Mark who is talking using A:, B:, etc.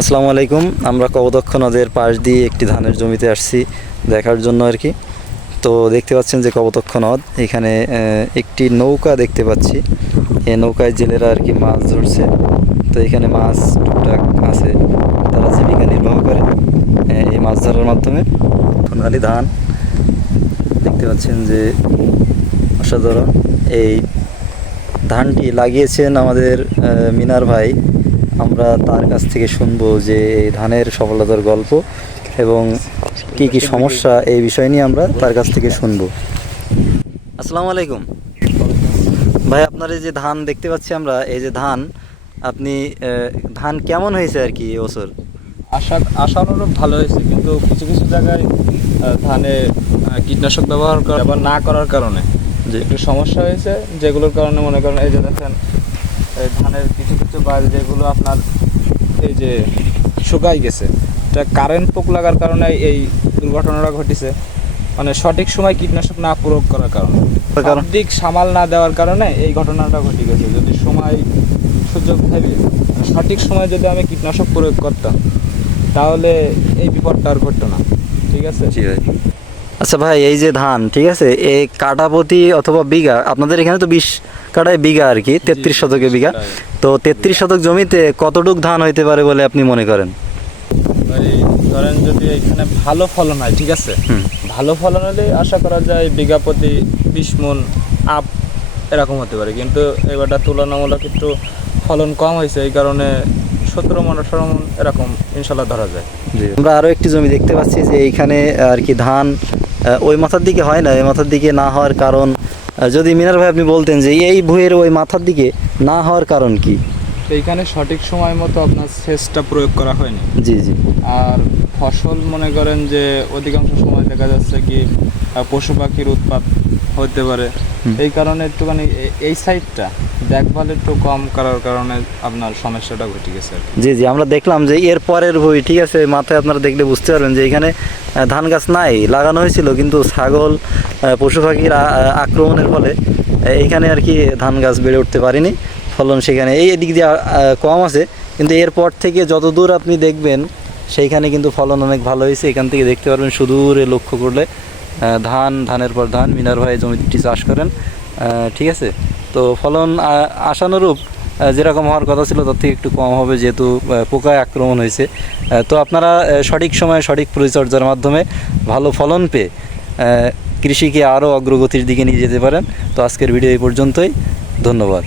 A: আসসালামু আলাইকুম। আমরা কবদক্ষ নদের পাশ দিয়ে একটি ধানের জমিতে আসছি দেখার জন্য আর কি। তো দেখতে পাচ্ছেন যে কবদক্ষ নদ, এখানে একটি নৌকা দেখতে পাচ্ছি। এই নৌকায় জেলেরা আর কি মাছ ধরছে। তো এখানে মাছ টুকটাক আছে, তারা জীবিকা নির্বাহ করে এই মাছ ধরার মাধ্যমে। সোনালি ধান, দেখতে পাচ্ছেন যে অসাধারণ। এই ধানটি লাগিয়েছেন আমাদের মিনার ভাই আমরা তার কাছ থেকে শুনব যে ধানের সফলতার গল্প এবং কি কি সমস্যা এই বিষয় নিয়ে আমরা তার কাছ থেকে শুনব। আসসালামু আলাইকুম। ভাই আপনার এই যে ধান দেখতে পাচ্ছি আমরা এই যে ধান আপনি ধান কেমন হয়েছে আর কি এবছর
B: আশা আশানুরূপ ভালো হয়েছে কিন্তু কিছু কিছু জায়গায় ধানে কীটনাশক ব্যবহার করা ব্যবহার না করার কারণে
A: যে
B: একটু সমস্যা হয়েছে যেগুলোর কারণে মনে করেন এই যে দেখেন ধানের কিছু কিছু বাইল যেগুলো আপনার এই যে শুকাই গেছে এটা কারেন্ট পোক লাগার কারণে এই দুর্ঘটনাটা ঘটেছে। মানে সঠিক সময় কীটনাশক না প্রয়োগ করার কারণে। দিক সামাল না দেওয়ার কারণে এই ঘটনাটা ঘটে গেছে। যদি সময় সুযোগ ভেবে সঠিক সময় যদি আমি কীটনাশক প্রয়োগ করতাম তাহলে এই বিপদটা আর ঘটতো না। ঠিক আছে?
A: আচ্ছা ভাই এই যে ধান ঠিক আছে? এই কাটা প্রতি অথবা বিঘা আপনাদের এখানে তো বিশ কাটায় বিঘা আর কি তেত্রিশ শতকে বিঘা। তো তেত্রিশ শতক জমিতে কতটুক ধান হইতে পারে বলে আপনি মনে করেন?
B: ধরেন যদি এখানে ভালো ফলন হয় ঠিক আছে? ভালো ফলন হলে আশা করা যায় বিঘা প্রতি বিশ মন আপ এরকম হতে পারে। কিন্তু এবারটা তুলনামূলক একটু ফলন কম হয়েছে এই কারণে সতেরো মন আঠারো মন এরকম ইনশাল্লাহ ধরা যায়।
A: আমরা আরও একটি জমি দেখতে পাচ্ছি যে এইখানে আর কি ধান ওই মাথার দিকে হয় না ওই মাথার দিকে না হওয়ার কারণ যদি মিনার ভাই আপনি বলতেন যে এই ভুঁয়ের ওই মাথার দিকে না হওয়ার কারণ কি?
B: এইখানে সঠিক সময় মতো আপনার সেচটা প্রয়োগ করা হয়নি।
A: জি জি।
B: আর ফসল মনে করেন যে অধিকাংশ সময় দেখা যাচ্ছে কি পশু পাখির উৎপাত হতে পারে। এই কারণে একটুখানি এই সাইডটা দেখভাল একটু কম করার কারণে আপনার সমস্যাটা ঘটে গেছে আর
A: জি জি আমরা দেখলাম যে এর পরের বই ঠিক আছে মাথায় আপনারা দেখলে বুঝতে পারবেন যে এখানে ধান গাছ নাই লাগানো হয়েছিল কিন্তু ছাগল পশু পাখির আক্রমণের ফলে আহ, এইখানে আর কি ধান গাছ বেড়ে উঠতে পারেনি ফলন সেখানে এই দিক দিয়ে কম আছে কিন্তু এরপর থেকে যত দূর আপনি দেখবেন সেইখানে কিন্তু ফলন অনেক ভালো হয়েছে এখান থেকে দেখতে পারবেন সুদূরে লক্ষ্য করলে ধান ধানের পর ধান মিনার ভাই জমিটি চাষ করেন ঠিক আছে। তো ফলন আশানুরূপ যেরকম হওয়ার কথা ছিল, তার থেকে একটু কম হবে যেহেতু পোকায় আক্রমণ হয়েছে। তো আপনারা সঠিক সময়ে সঠিক পরিচর্যার মাধ্যমে ভালো ফলন পেয়ে কৃষিকে আরও অগ্রগতির দিকে নিয়ে যেতে পারেন। তো আজকের ভিডিও এই পর্যন্তই। ধন্যবাদ।